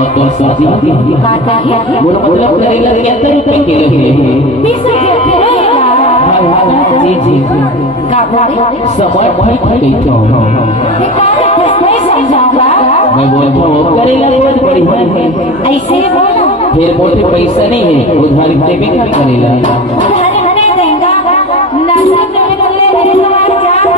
और तो सब्जी बोलो मतलब करेला कितने रुपए किलो है? 20 रुपए किलो है। जी जी समय ठीक है तो नहीं समझाऊंगा। मैं बोलता हूँ करेला बहुत बढ़िया है। ऐसे ही बोलो। फिर मोटे पैसा नहीं है उधार देवे का करेला। उधार नहीं देगा नसीब में निकले मेरे तुम्हारे जान।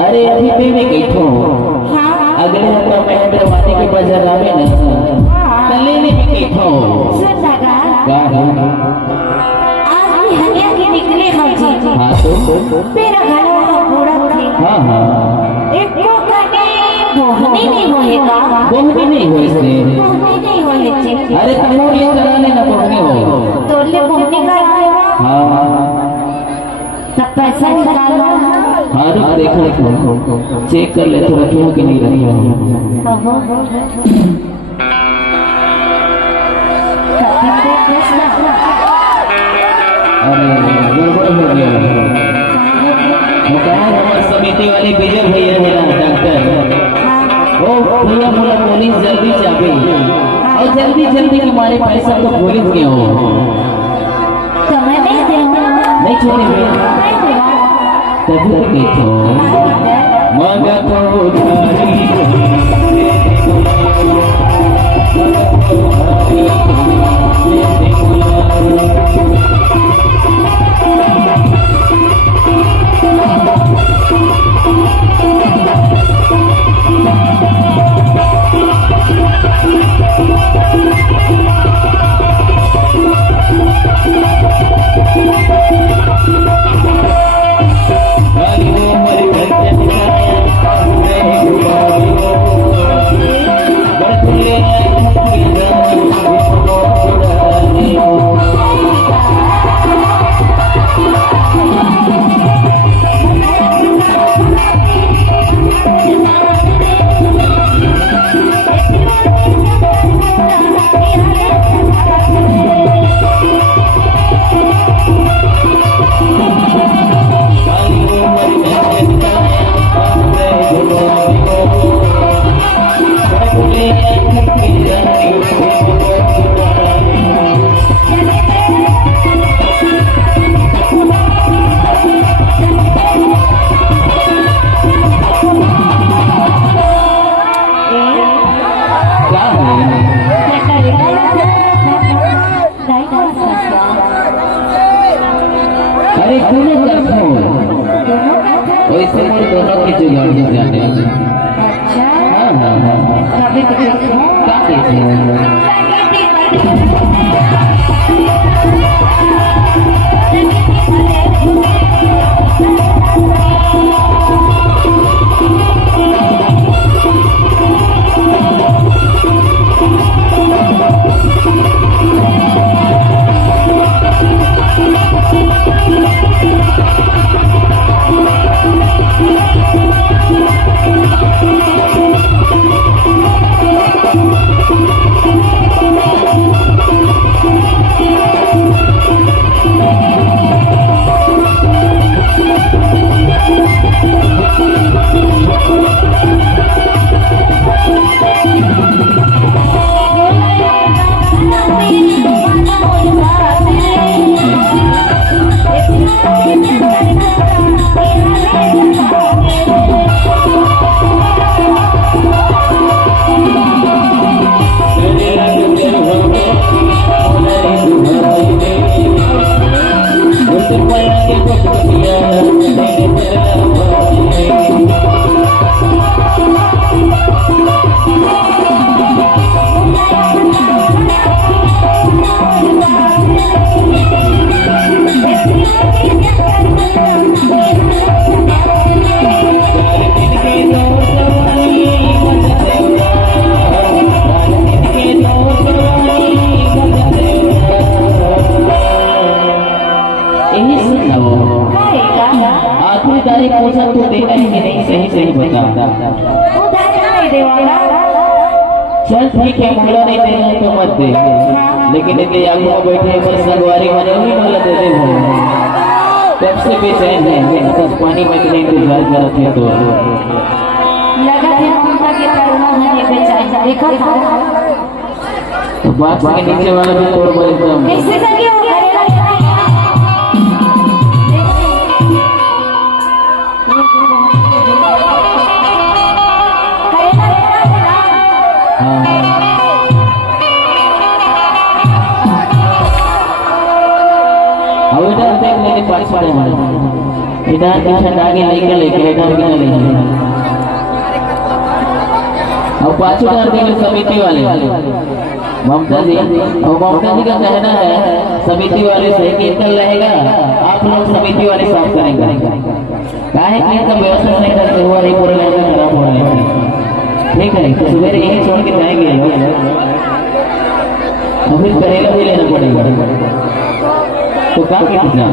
अरे अभी पे मैं गई थो अगले हफ्ते में हैदराबादी के बाजार आवे ना तले ने भी गई थो सुन दादा का आज भी हनिया के निकले हम जी। हां तो मेरा घर वाला बूढ़ा थे। हां एक को कने बोहनी नहीं होएगा। बोहनी नहीं होई से बोहनी नहीं होए थे। अरे तमोर ये कराने ना बोहनी हो तो ले बोहनी का आएगा। हां तब पैसा निकालो। हाँ देखो चेक कर ले तो रखी हो कि नहीं रखी हो। अरे गड़बड़ हो गया। वो कहा हमारे समिति वाले विजय भैया है ना डॉक्टर ओ भैया बोला पुलिस जल्दी चाबी और जल्दी जल्दी हमारे पैसा तो पुलिस के हो समय नहीं देंगे नहीं छोड़े भैया तभी तक तो मांगा तो Oh अरे दोनों का फोन दोनों का था? वैसे मोर दोनों की जुगाड़ जी जाने अच्छा हाँ हाँ हाँ कभी कभी का देखे आखिरी तारीख पूछा तू देगा कि नहीं सही सही बता चल ठीक है मोला नहीं देना तो मत दे लेकिन इतने आगू में बैठे बस सगवारी बने हुई मोला दे दे कब से बेचैन है बस पानी में इतने इंतजार कर रहे थे तो लगा है हमका के करुणा है बेचारा देखो तो बात के नीचे वाला भी तोड़ बोले एकदम कैसे सही हो करेगा पास वाले इधर पीछे आगे लेकर इधर भी लेंगे और पांचों उधर देंगे समिति वाले ममता जी और ममता जी का कहना है समिति वाले से कि कल रहेगा आप लोग समिति वाले साफ करेंगे काहे कि इनका व्यवस्था नहीं करते हुआ नहीं पूरा लड़का खराब हो रहा है ठीक है तो सुबह यही छोड़ के जाएंगे अभी करेला भी लेना पड़ेगा तो क्या कितना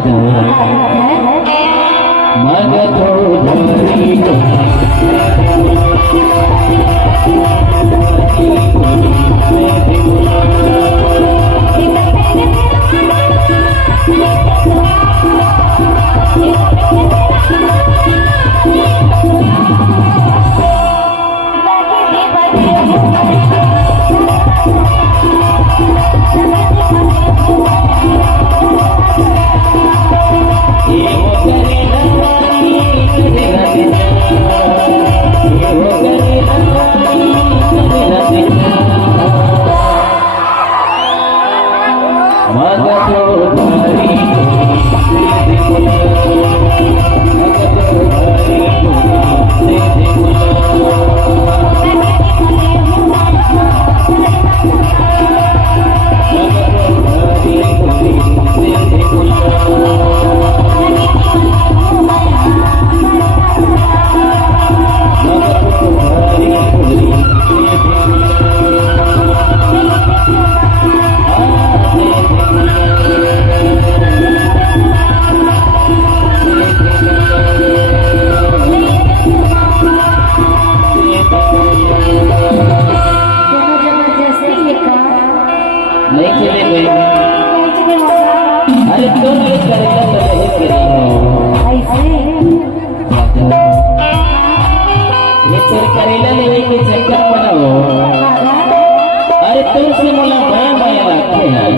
मगध अरे तो ये करेगा तो नहीं करेगा ये तेरे करेला लेने के चक्कर में हो अरे तुमसे मोला माया माया रखे हैं